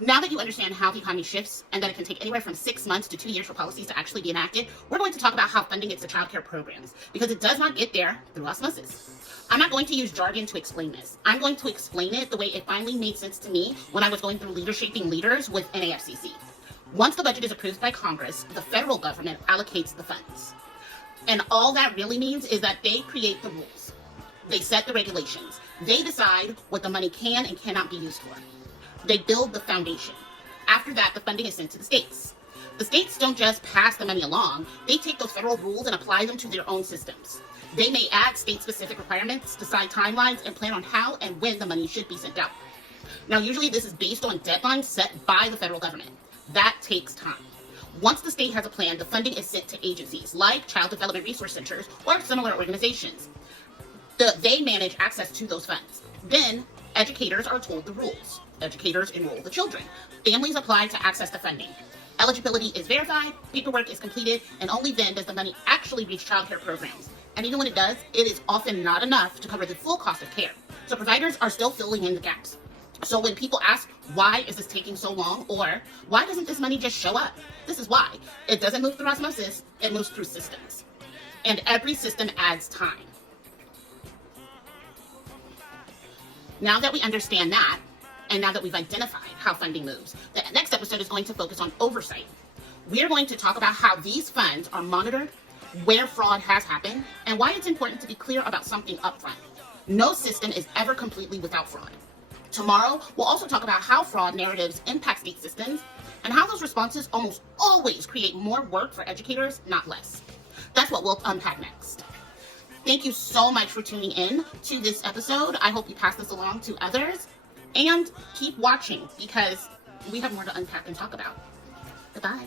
Now that you understand how the economy shifts and that it can take anywhere from 6 months to 2 years for policies to actually be enacted, we're going to talk about how funding gets to child care programs, because it does not get there through osmosis. I'm not going to use jargon to explain this. I'm going to explain it the way it finally made sense to me when I was going through Leadershaping Leaders with NAFCC. Once the budget is approved by Congress, the federal government allocates the funds. And all that really means is that they create the rules. They set the regulations. They decide what the money can and cannot be used for. They build the foundation. After that, the funding is sent to the states. The states don't just pass the money along. They take those federal rules and apply them to their own systems. They may add state-specific requirements, decide timelines, and plan on how and when the money should be sent out. Now, usually this is based on deadlines set by the federal government. That takes time. Once the state has a plan, the funding is sent to agencies like Child Development Resource Centers or similar organizations. They manage access to those funds. Then, educators are told the rules. Educators enroll the children. Families apply to access the funding. Eligibility is verified, paperwork is completed, and only then does the money actually reach child care programs. And even when it does, it is often not enough to cover the full cost of care. So providers are still filling in the gaps. So when people ask, why is this taking so long? Or why doesn't this money just show up? This is why. It doesn't move through osmosis, it moves through systems. And every system adds time. Now that we understand that, and now that we've identified how funding moves, the next episode is going to focus on oversight. We're going to talk about how these funds are monitored, where fraud has happened, and why it's important to be clear about something upfront. No system is ever completely without fraud. Tomorrow, we'll also talk about how fraud narratives impact state systems and how those responses almost always create more work for educators, not less. That's what we'll unpack next. Thank you so much for tuning in to this episode. I hope you pass this along to others. And keep watching because we have more to unpack and talk about. Goodbye.